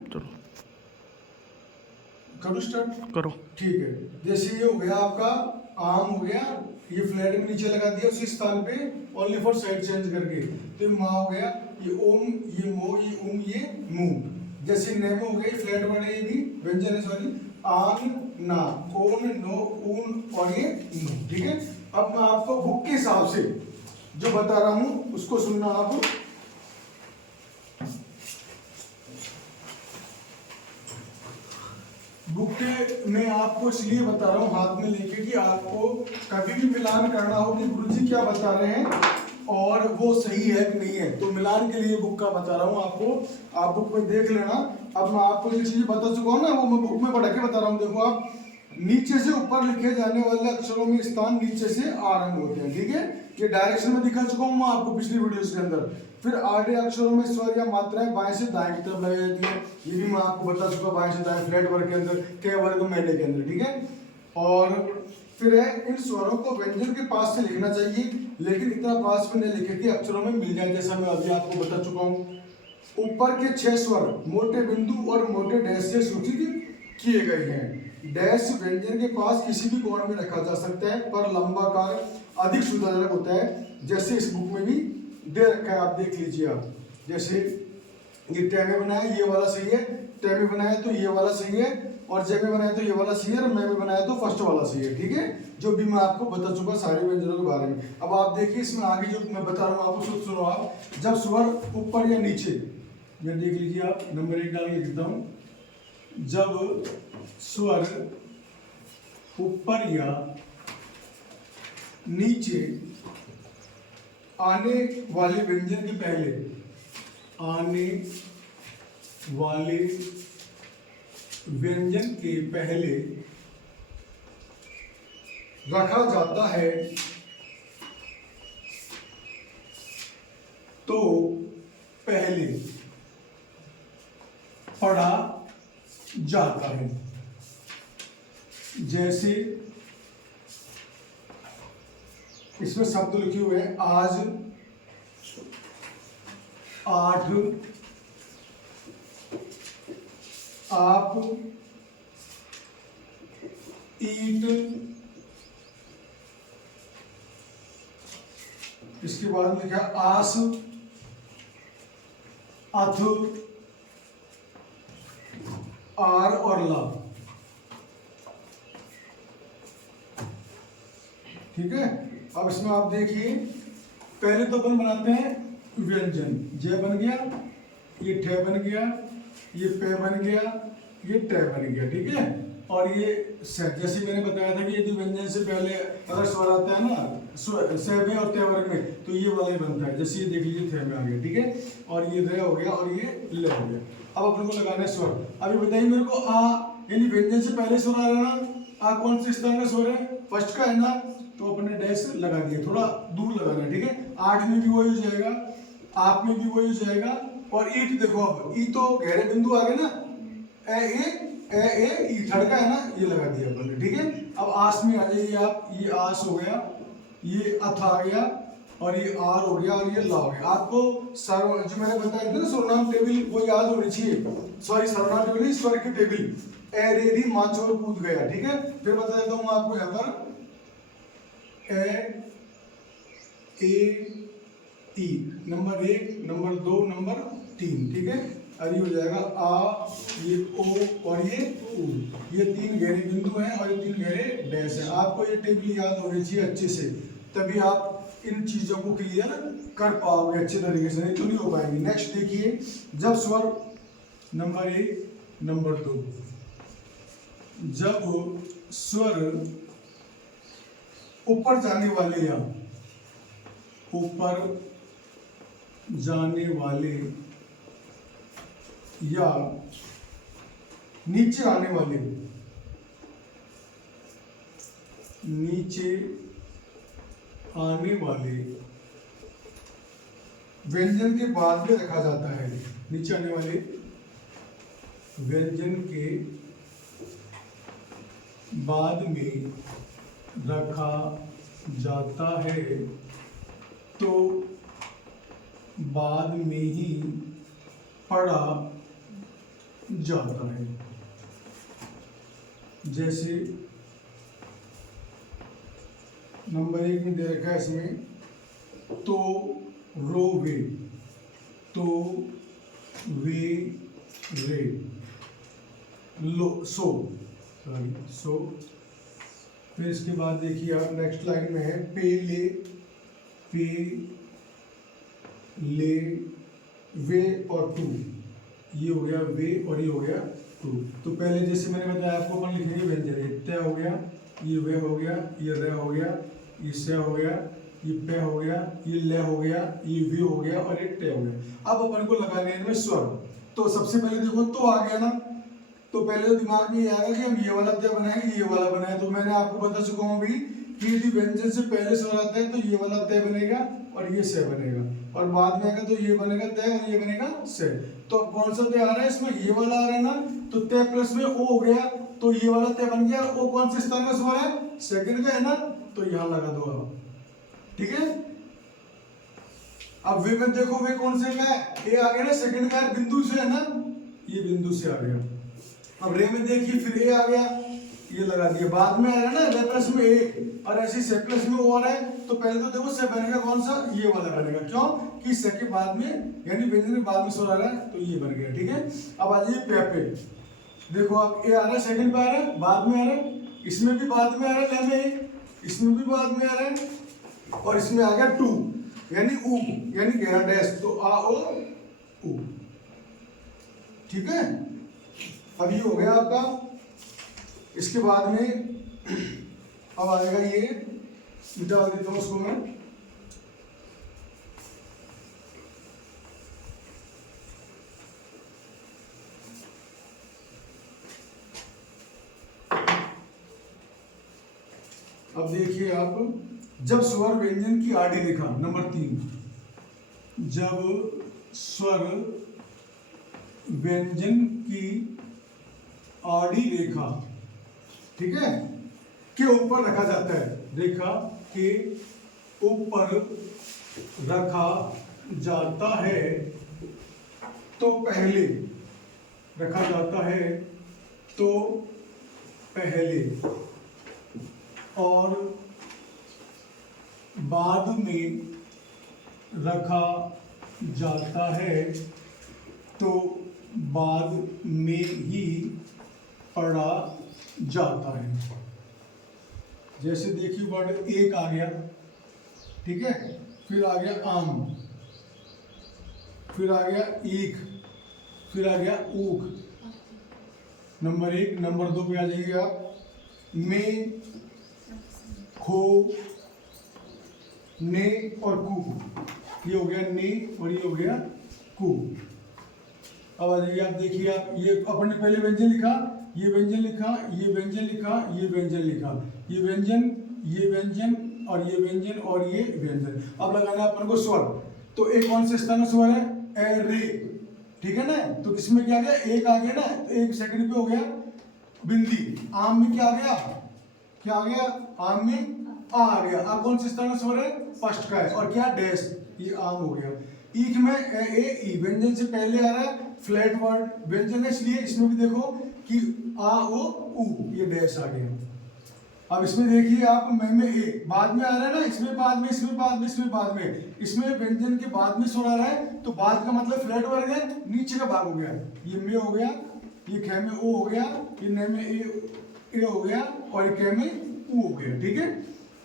चलो करो स्टार्ट। करो। ठीक है, जैसे ये हो गया आपका आम हो गया, ये फ्लैट में नीचे लगा दिया उसी स्थान पे ओनली फॉर साइड चेंज करके, तो ये माँ हो गया, ये ओम, ये मो, ये उम, ये मू। जैसे नेमो हो गया, फ्लैट वाले ये भी व्यंजन है, सॉरी, आन ना, ओन नो ऊन और ये नो। ठीक है, अब मैं आपको बुक के हिसाब से जो बता रहा हूं उसको सुनना आप। बुक में आपको इसलिए बता रहा हूँ हाथ में लेके कि आपको कभी भी मिलान करना हो कि गुरुजी क्या बता रहे हैं और वो सही है कि नहीं है, तो मिलान के लिए बुक का बता रहा हूँ आपको। आप बुक में देख लेना। अब मैं आपको जो चीज़ बता चुका हूँ ना, वो मैं बुक में पढ़ के बता रहा हूँ। देखो आप, नीचे से ऊपर लिखे जाने वाले अक्षरों में स्थान नीचे से आरंभ होते हैं। ठीक है, ये डायरेक्शन में दिखा चुका हूँ मैं आपको पिछली वीडियोस के अंदर। फिर आधे अक्षरों में स्वर या मात्राएं बाएं से दाएं की तरफ लगाई जाती है, ये भी मैं आपको बता चुका, बाएं से दाएं फ्लैट वर्ग के अंदर, के वर्ग महीने के अंदर। ठीक है, और फिर है इन स्वरों को व्यंजन के पास से लिखना चाहिए, लेकिन इतना पास में नहीं लिखे कि अक्षरों में मिल जाए, जैसा मैं अभी आपको बता चुका हूँ। ऊपर के 6 स्वर मोटे बिंदु और मोटे डैश से सूचित किए गए हैं। डैश व्यंजन के पास किसी भी कोण में रखा जा सकता है, पर लंबा कार अधिक सुविधाजनक होता है, जैसे इस बुक में भी दे रखा है, आप देख लीजिए। आप जैसे ये टे में बनाया ये वाला सही है, टे में बनाया तो ये वाला सही है, और जे में बनाया तो ये वाला सही है, और मैं में बनाया तो फर्स्ट वाला सही है। ठीक है, जो भी मैं आपको बता चुका सारे व्यंजनों के बारे में। अब आप देखिए इसमें आगे जो मैं बता रहा हूँ आपको, सुनो आप। जब स्वर ऊपर या नीचे, ये देख लीजिए आप, नंबर 1 डाल के लिखता हूँ। जब स्वर ऊपर या नीचे आने वाले व्यंजन के पहले, आने वाले व्यंजन के पहले रखा जाता है, तो पहले पढ़ा जाता है। जैसे इसमें शब्द लिखे हुए हैं, आज, 8, आप, ईट। इसके बाद लिखा आस, अथ, आर और ला। ठीक है, अब इसमें आप देखिए, पहले तो अपन बनाते हैं व्यंजन। जे बन गया, ये ठे बन गया, ये पे बन गया, ये टे बन गया। ठीक है, और ये जैसे मैंने बताया था कि यदि व्यंजन से पहले अगर स्वर आता है ना से में और ते वर्ग में, तो ये वाला ही बनता है। जैसे ये देख लीजिए, थे में आ गया। ठीक है, और ये रे हो गया और ये ले हो गया। अब अपन को लगाना है स्वर। अभी बताइए मेरे को, आ यानी व्यंजन से पहले स्वर आ रहा है ना, आ कौन से स्थान का स्वर है, फर्स्ट का है ना, तो अपने डैश लगा दिए, थोड़ा दूर लगाना है। ठीक है, 8 में भी वही हो जाएगा, आप में भी वही हो जाएगा, और ईट देखो, अब ई तो गहरे बिंदु आ गए ना, ए ई थर्ड का है ना, ये लगा दिया अपन ने। ठीक है, अब आस में आ जाइए आप, ये आस हो गया, ये अथ आ गया, और ये आर हो गया, और ये ला हो गया। आपको सर्व जो मैंने बताया था ना सर्वनाम टेबल, वो याद होनी चाहिए। सॉरी, सर्वनाम टेबल नहीं, स्वर की टेबल। ए रे री माँ चोर कूद गया। ठीक है, फिर बता देता हूँ आपको यहाँ पर, ए ई नंबर 1, नंबर 2, नंबर 3। ठीक है, अभी हो जाएगा आ, ये ओ और ये ऊ। ये 3 गहरे बिंदु हैं और ये 3 गहरे डैश हैं। आपको ये टेबल याद होनी चाहिए अच्छे से, तभी आप इन चीजों को क्लियर कर पाओगे अच्छे तरीके से, नहीं तो नहीं हो पाएगी। नेक्स्ट देखिए, जब स्वर नंबर 1, नंबर 2, जब स्वर ऊपर जाने वाले या ऊपर जाने वाले या नीचे आने वाले, नीचे आने वाले व्यंजन के बाद में रखा जाता है, नीचे आने वाले व्यंजन के बाद में रखा जाता है, तो बाद में ही पढ़ा जाता है। जैसे नंबर 1 में दे रखा है इसमें तो रोवे, तो वे रे, लो सो, सॉरी सो। फिर इसके बाद देखिए आप नेक्स्ट लाइन में है पे ले वे और टू, ये हो गया वे और ये हो गया टू। तो पहले जैसे मैंने बताया आपको अपन लिखेंगे व्यंजन, तय हो गया, ये वे हो गया, ये रे हो गया, ये से हो गया, ये पे हो गया, ये ले हो गया, ये वी हो गया और ये टे हो गया। अब अपन को लगाने हैं इनमें स्वर। तो सबसे पहले देखो तो आ गया ना, तो पहले तो दिमाग में ये आएगा कि हम ये वाला तय बनाएंगे, ये वाला बनाए। तो मैंने आपको बता चुका हूँ अभी कि यदि व्यंजन से पहले स्वर आता है तो ये वाला तय बनेगा और ये से बनेगा, और बाद में आएगा तो ये बनेगा तय और ये बनेगा से। तो अब कौन सा तय आ रहा है इसमें, ये वाला आ रहा है ना, तो तय प्लस में ओ हो गया, तो ये वाला तय बन गया। ओ कौन से स्थान का स्वर है, सेकंड का है ना, तो यहां लगा दो आप, ठीक है। अब वे में देखो वे कौन से का है, ए आ गया ना, सेकंड का बिंदु से है ना, ये बिंदु से आ गया। अब रे में देखिए फिर ए आ गया, ये लगा दिया, बाद में आएगा ना रे प्लस में ए, और ऐसे से प्लस में ओ आ रहा है, तो पहले तो देखो से बनेगा कौन सा, ये वाला बनेगा। क्यों कि से के बाद में यानी व्यंजन के बाद में स्वर आ रहा है, तो ये बन गया, ठीक है। अब आ जाइए पे पे, देखो अब ए आ रहा है, सेकंड पे आ रहा है, बाद में आ रहा है, इसमें भी बाद में आ रहा है, ले में इसमें भी बाद में आ रहा है, और इसमें आ गया टू यानी ऊ यानी गहरा डैश, तो आ ओ ऊ, ठीक है। अब ये हो गया आपका। इसके बाद में अब आएगा ये, डाल देता हूं उसको मैं, अब देखिए आप, जब स्वर व्यंजन की आड़ी रेखा, नंबर 3, जब स्वर व्यंजन की आड़ी रेखा, ठीक है, के ऊपर रखा जाता है, रेखा के ऊपर रखा जाता है, तो पहले रखा जाता है, तो पहले और बाद में रखा जाता है, तो बाद में ही पढ़ा जाता है। जैसे देखिए वर्ड एक आ गया, ठीक है, फिर आ गया आम, फिर आ गया ईख, फिर आ गया ऊख, नंबर 1। नंबर 2 पे आ जाइए आप, में, खो, ने और कू, ये हो गया ने और ये हो गया कू। अब आ जाइए आप, देखिए आप, ये अपन ने पहले व्यंजन लिखा, ये व्यंजन लिखा, ये व्यंजन लिखा, ये व्यंजन लिखा, ये व्यंजन, ये व्यंजन और ये व्यंजन और ये व्यंजन। अब लगाना अपन को स्वर, तो एक कौन से स्थान में स्वर है, ए रे, ठीक है ना। तो इसमें क्या आ गया, एक आ गया ना, तो एक सेकंड पे हो गया बिंदी। आम में क्या आ गया, क्या आ गया, आम में आ गया। अब कौन से स्थान में स्वर है, फर्स्ट का है, और क्या डैश, ये आम हो गया। ईख में ए ई, व्यंजन से पहले आ रहा है, फ्लैट वर्ड व्यंजन है, इसलिए इसमें भी देखो कि आ ओ ऊ, ये डैश आ गया। अब इसमें देखिए आप, में ए बाद में आ रहा है ना, इसमें बाद में, इसमें बाद में, इसमें बाद में, इसमें व्यंजन के बाद में स्वर आ रहा है, तो बाद का मतलब फ्लैट वर्ड है, नीचे का भाग हो गया, ये में हो गया, ये खे में ओ हो गया, ये ने में ए हो गया, और ये के में ऊ हो गया, ठीक है।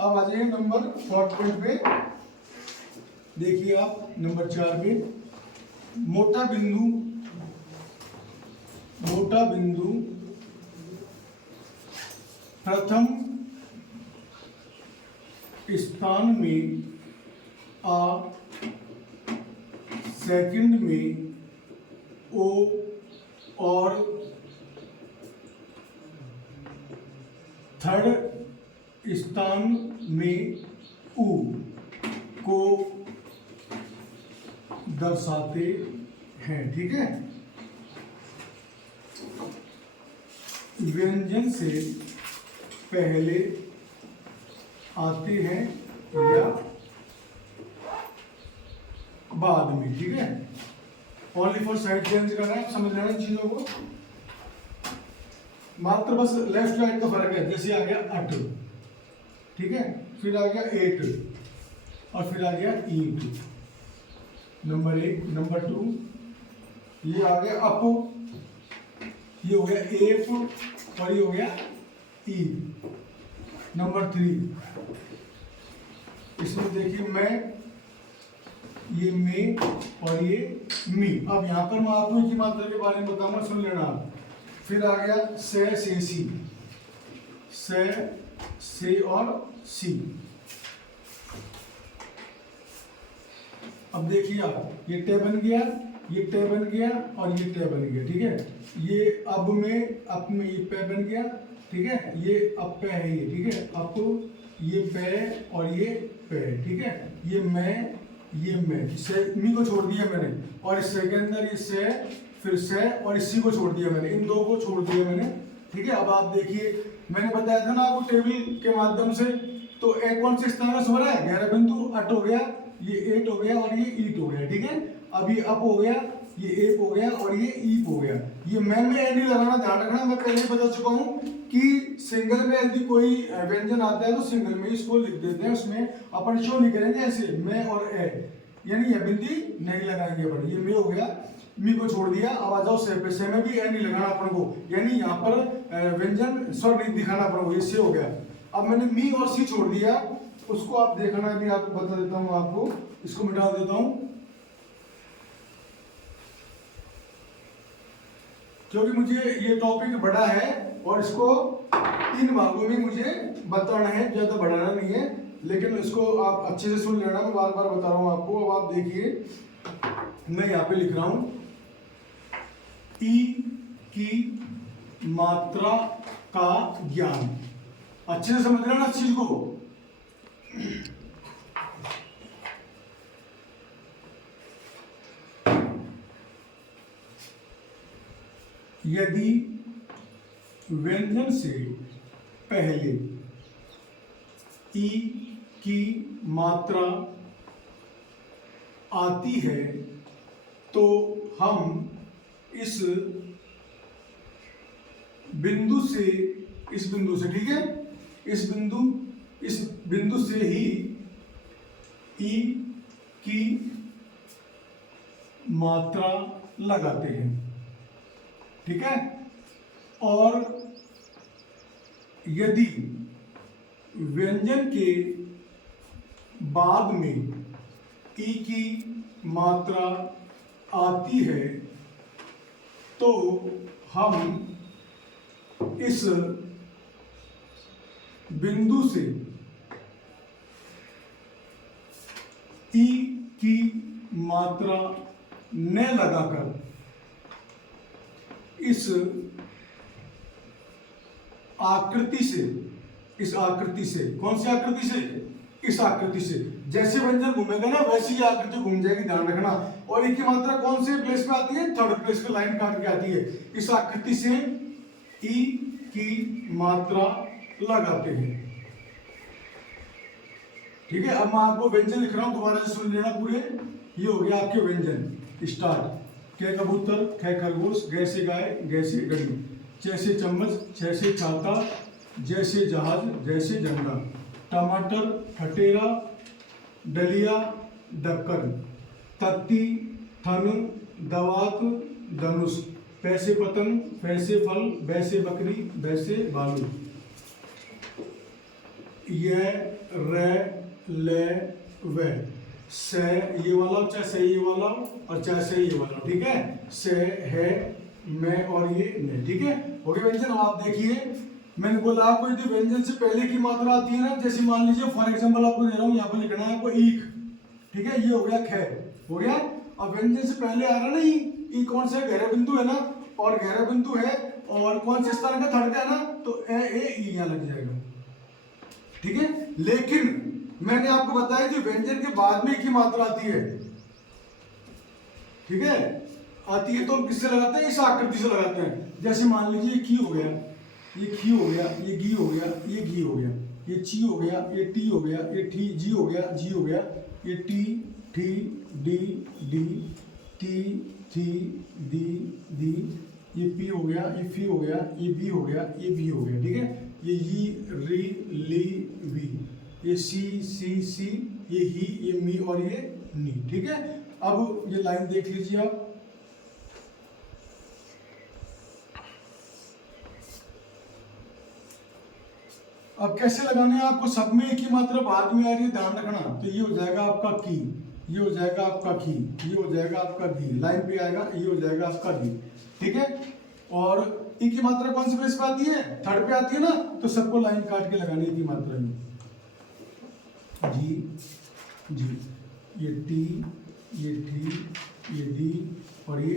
अब आ जाइए नंबर 4 पॉइंट पे, देखिए आप नंबर 4 पे, मोटा बिंदु, मोटा बिंदु प्रथम स्थान में आ, सेकंड में ओ और थर्ड स्थान में ऊ को दर्शाते हैं, ठीक है। व्यंजन से पहले आते हैं या बाद में, ठीक है। ओनली फॉर साइड चेंज करना है, समझ लेना इन चीजों को, मात्र बस लेफ्ट राइट का फर्क है। जैसे आ गया 8, ठीक है, फिर आ गया 8 और फिर आ गया ईट, नंबर 1। नंबर 2 ये आ गया अप, ये हो गया एफ और ये हो गया ई। नंबर 3 इसमें देखिए मैं, ये मे और ये मी। अब यहाँ पर मैं आपको की मात्रा के बारे में बताऊंगा, सुन लेना। फिर आ गया से सी, से और सी। अब देखिए आप, ये टे बन गया, ये टे बन गया और ये टे बन गया, ठीक है। ये अब में ये पे बन गया, ठीक है, ये अब पे है ये, ठीक है, अब ये पे और ये पे, ठीक है, ये मैं, ये मैं, से मी को छोड़ दिया मैंने, और इससे के अंदर ये से, फिर से और इसी को छोड़ दिया मैंने, इन दो को छोड़ दिया मैंने, ठीक है। अब आप देखिए, मैंने बताया था ना आपको टेबल के माध्यम से, तो एक कौन से स्थान में सो रहा है, 11 बिंदु 8 हो गया, ये 8 हो गया और ये ईट हो गया, ठीक है। अब ये अप हो गया, ये एप हो गया और ये ईप हो गया। ये मैं में ए नहीं लगाना, ध्यान रखना, मैं पहले ही बता चुका हूं कि सिंगल में यदि कोई व्यंजन आता है तो सिंगल में इसको लिख देते हैं, उसमें अपन शो नहीं करेंगे ऐसे मैं और ए, यानी यह बिंदी नहीं लगाएंगे अपन। ये मैं हो गया, मी को छोड़ दिया, अब आ जाओ से पे, से में भी ए नहीं लगाना अपन को, यानी यहाँ पर व्यंजन स्वर नहीं दिखाना अपन को, ये से हो गया। अब मैंने मी और सी छोड़ दिया, उसको आप देखना भी, आपको बता देता हूँ, आपको इसको मिटा देता हूँ, क्योंकि मुझे ये टॉपिक बड़ा है और इसको 3 भागों में मुझे बताना है, ज्यादा बढ़ाना नहीं है, लेकिन इसको आप अच्छे से सुन लेना, मैं बार बार बता रहा हूं आपको। अब आप देखिए, मैं यहाँ पे लिख रहा हूं, ई की मात्रा का ज्ञान, अच्छे से समझ लेना इस चीज को। यदि व्यंजन से पहले ई की मात्रा आती है तो हम इस बिंदु से, ठीक है, इस बिंदु से ही ई की मात्रा लगाते हैं, ठीक है। और यदि व्यंजन के बाद में ई की मात्रा आती है तो हम इस बिंदु से ई की मात्रा न लगाकर इस आकृति से, कौन सी आकृति से, इस आकृति से, जैसे व्यंजन घूमेगा ना वैसी ही आकृति घूम जाएगी, ध्यान रखना। और ई की मात्रा कौन से प्लेस पे आती है, 3rd प्लेस पे लाइन काट के आती है। इस आकृति से ई की मात्रा लगाते हैं, ठीक है। अब मैं आपको व्यंजन लिख रहा हूं, दोबारा से सुन लेना पूरे। ये हो गया आपके व्यंजन। स्टार्ट, कै कबूतर, खे खरगोश, गै से गाय, गै से गड़ी, च से चम्मच, छ से छाता, जैसे जहाज, जैसे झंडा, टमाटर, ठटेरा, डलिया, ढक्कन, तत्ती, थन, दवात, धनुष, पैसे पतंग, पैसे फल, वैसे बकरी, वैसे भालू। यह, रे, ले, वे, से ये वाला, चाहे से ये वाला और चाहे से ये वाला, ठीक है। से है, मैं और ये ने, ठीक है। हो गया व्यंजन। आप देखिए, मैंने बोला आपको यदि व्यंजन से पहले की मात्रा आती है ना, जैसे मान लीजिए फॉर एग्जांपल आपको दे रहा हूँ, यहाँ पर लिखना है आपको ईख, ठीक है, ये हो गया खे, हो गया। अब व्यंजन से पहले आ रहा ना ई कौन सा गहरा बिंदु है ना, और गहरा बिंदु है और कौन से स्थान का थर्ड है ना, तो ए ई यहाँ लग जाएगा, ठीक है। लेकिन मैंने आपको बताया कि व्यंजन के बाद में की मात्रा आती है, ठीक है, आती है तो हम किससे लगाते हैं, इस आकृति से लगाते हैं। जैसे मान लीजिए की हो गया, ये खी हो गया, ये गी हो गया, ये घी हो गया, ये ची हो गया, ये टी हो गया, ये ठी जी हो गया, जी हो गया, ये टी ठी डी डी टी थी, दी, दी, ये पी हो गया, ये फी हो गया, ये बी हो गया, ये बी हो गया, ठीक है। ये ही, री, ली, वी, ये सी, सी, ये ही, ये मी और ये नी, ठीक है। अब ये लाइन देख लीजिए आप, अब कैसे लगाने हैं आपको, सब में एक ही मात्रा बाद में आ रही है, ध्यान रखना। तो ये हो जाएगा आपका की, ये हो जाएगा आपका की, ये हो जाएगा आपका घी, लाइन पे आएगा, ये हो जाएगा आपका घी, ठीक है। और ई की मात्रा कौन सी प्लेस पे आती है, थर्ड पे आती है ना, तो सबको लाइन काट के लगाने की मात्रा में, जी, जी, ये टी, ये टी, ये डी और ये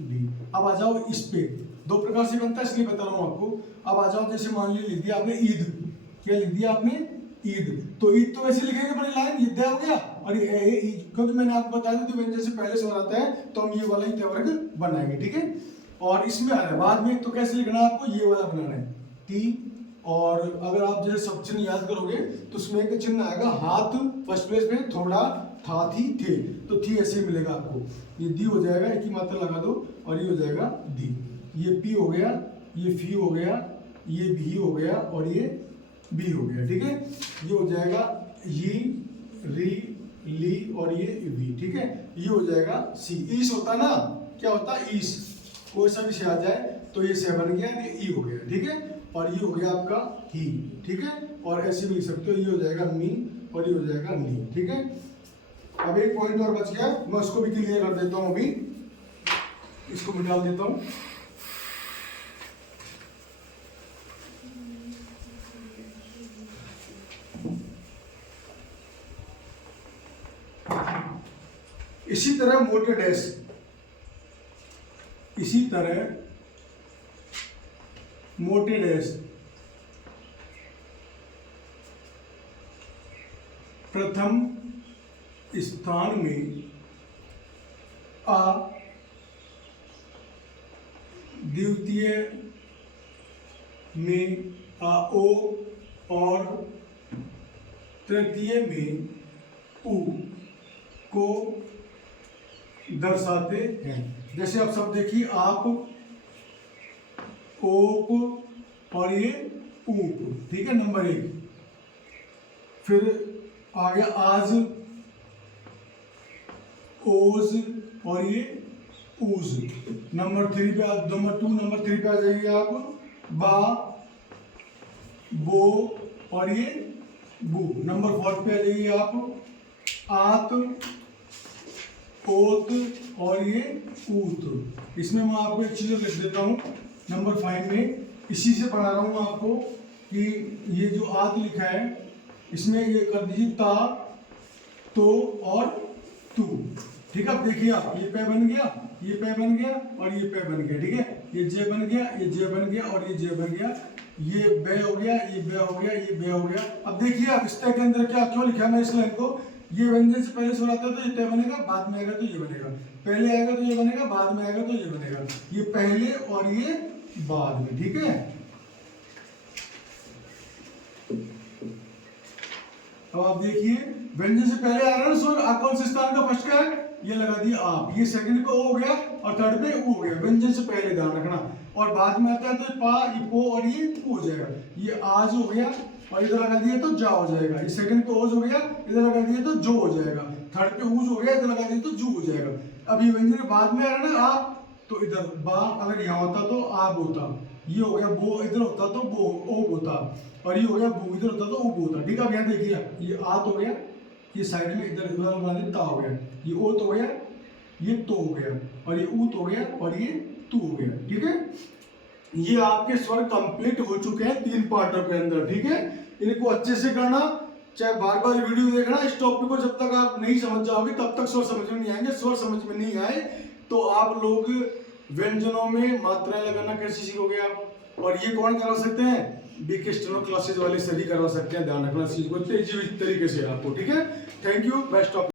डी। अब आ जाओ इस पे, दो प्रकार से बनता है इसलिए बता रहा हूँ आपको। अब आ जाओ, जैसे मान लिया लिख दिया आपने ईद, क्या लिख दिया आपने ईद, तो ईद तो ऐसे लिखेंगे बड़ी लाइन, ईद हो गया, और क्योंकि मैंने आपको बताया था व्यंजन से पहले से आता है तो हम ये वाला ही वर्ग बनाएंगे, ठीक है। और इसमें आ रहा है बाद में, तो कैसे लिखना है आपको, ये वाला बनाना है टी। और अगर आप जैसे सब चिन्ह याद करोगे तो उसमें एक चिन्ह आएगा हाथ फर्स्ट प्लेस पे, थोड़ा, था, थी, थे, तो थी ऐसे ही मिलेगा आपको। ये दी हो जाएगा, एक ही मात्रा लगा दो, और ये हो जाएगा दी। ये पी हो गया, ये फी हो गया, ये भी हो गया और ये बी हो गया, ठीक है। ये हो जाएगा ये, री, ली और ये बी, ठीक है। ये हो जाएगा सी। ईस होता ना, क्या होता ईस, कोई सा भी से आ जाए तो ये से बन गया, ये ई हो गया, ठीक है। और ये हो गया आपका ही, ठीक है। और ऐसे भी लिख सकते हो, ये हो जाएगा मी और ये हो जाएगा नी, ठीक है। अब एक पॉइंट और बच गया, मैं उसको भी क्लियर कर देता हूं, अभी इसको मिटा देता हूं। इसी तरह मोटे डैश, इसी तरह मोटे डैश प्रथम स्थान में आ, द्वितीय में आ ओ और तृतीय में उ को दर्शाते हैं। जैसे आप सब देखिए, आप, ओप और ये ऊप, ठीक है, नंबर 1। फिर आ गया आज, ओज और ये ऊज। नंबर 3 पे, नंबर 2, नंबर 3 पे आ जाइए आप, बा, बो और ये बू। नंबर 4 पे आ जाइए आप, आत, ओत और ये ऊत। इसमें मैं आपको एक चीज लिख देता हूँ नंबर 5 में, इसी से पढ़ा रहा हूँ आपको कि ये जो आत लिखा है इसमें ये कर दीजिए ता, तो और तू, ठीक है। अब देखिए आप, ये पे बन गया, ये पे बन गया और ये पे बन गया, ठीक है। ये जे बन गया, ये जे बन गया और ये जे बन गया, ये बे हो गया, ये बे हो गया, ये बे हो गया। अब देखिए आप, इस के अंदर क्या क्यों लिखा है मैं इस लाइन को, ये व्यंजन से पहले से आता है तो ये तय बनेगा, बाद में आएगा तो ये बनेगा, पहले आएगा तो ये बनेगा, बाद में आएगा तो ये बनेगा, ये पहले और ये बाद में, ठीक है। अब आप देखिए, व्यंजन से पहले आ रहा है स्वर, कौन से स्थान का फर्स्ट का है, ये लगा दिया आप, ये सेकंड पे ओ हो गया और थर्ड पे ऊ हो गया, व्यंजन से पहले ध्यान रखना। और बाद में आता है तो पा, ये पो और ये ऊ हो जाएगा। ये आज हो गया और इधर लगा दिया तो जा हो जाएगा, ये सेकंड पे ओज हो गया, इधर लगा दिया तो जो हो जाएगा, थर्ड पे ऊज हो गया, इधर लगा दिया तो जू हो जाएगा। अब ये व्यंजन बाद में आ रहा है ना आ, तो इधर बा अगर यहाँ होता तो आब होता, ये हो गया बो इधर होता तो बो ओब होता, और ये हो गया बू इधर होता तो उब होता, ठीक है। अब यहाँ देखिए, ये आत हो गया, ये साइड में इधर इधर बना दिया ता हो गया, ये ओत हो गया, ये तो हो गया, और ये ऊत हो गया और ये तू हो गया, ठीक है। ये आपके स्वर कंप्लीट हो चुके हैं 3 पार्टों के अंदर, ठीक है। इनको अच्छे से करना, चाहे बार बार वीडियो देखना। इस टॉपिक को जब तक आप नहीं समझ जाओगे तब तक स्वर समझ में नहीं आएंगे। स्वर समझ में नहीं आए तो आप लोग व्यंजनों में मात्राएं लगाना कैसे सीखोगे आप, और ये कौन करा सकते हैं, बीके स्टेनो क्लासेस वाले सभी करवा सकते हैं। ध्यान रखना इस चीज को तेजी तरीके से आपको, ठीक है। Thank you, best of